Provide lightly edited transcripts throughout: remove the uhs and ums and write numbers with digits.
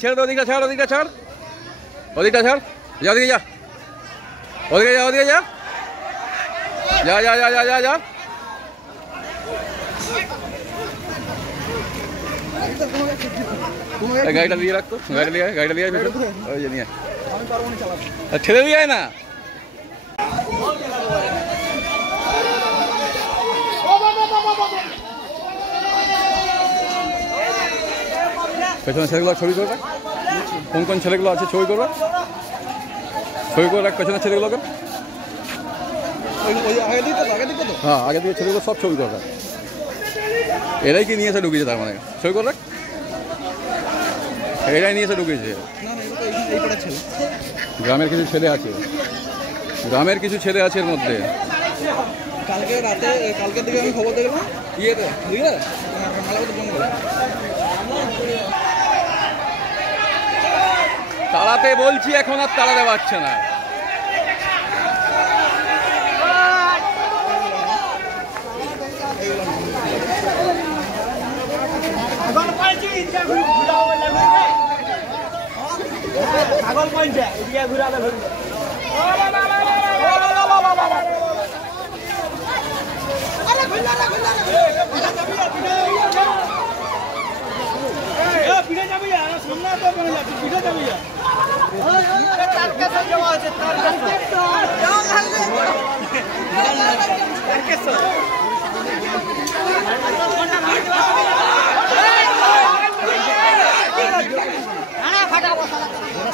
ছেড়ে দে, ওদিকটা ছাড়, ওদিকটা ছাড়, ওদিকটা ছাড়, যা ওদিকে যা, ওদিকে যা, ওদিকে যা, যা যা যা যা যা যা। গাড়িটা দিয়ে রাখতো, গাড়িটা দিয়ে, গাড়িটা দিয়ে ওই যে নিয়ে ঠেলে দিয়ে না। পেছনে ছেলেগুলো ছবি করবে, কোন কোন ছেলেগুলো আছে ছবি করবে, ছবি করে রাখ পেছনের ছেলেগুলোকে। হ্যাঁ, আগে দিকে ছেলেগুলো সব ছবি করবে। এরাই কি নিয়ে এসে ঢুকিয়েছে, তার মানে ছবি করে রাখ, এরাই নিয়ে এসে ঢুকিয়েছে। গ্রামের কিছু ছেলে আছে, গ্রামের কিছু ছেলে আছে এর মধ্যে। কালকে রাতে, কালকের দিকে আমি খবর দেখলাম ইয়েতে, বুঝলে তাড়াতে বলছি, এখন আর তাড়াতে পারছে না।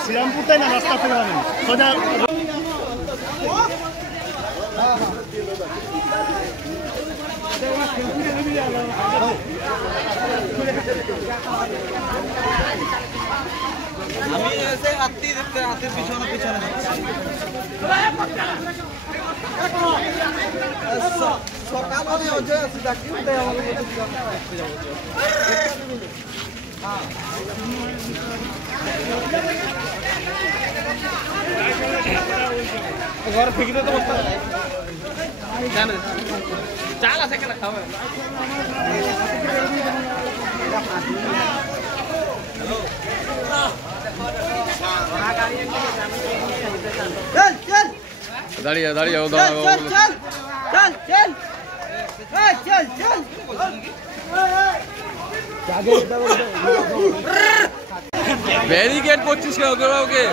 শ্রীরামপুরটাই না রাস্তা ফেলে হবে সোজা। আমি এসে হাতি দেখতে, হাতির পিছনে পিছনে সকাল আমি অজয় আছি ডাকি ঘর ফিকিতে তো চাল আছে কেন খাবে। দাঁড়িয়ে দাঁড়িয়ে ব্যারিকেড করছিস কেন তোরা ওকে?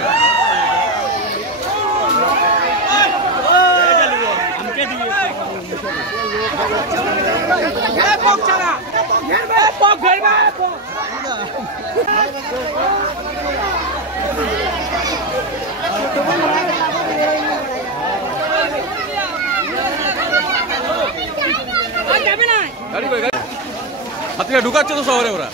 হাতিটা ঢুকাচ্ছে তো শহরে ওরা।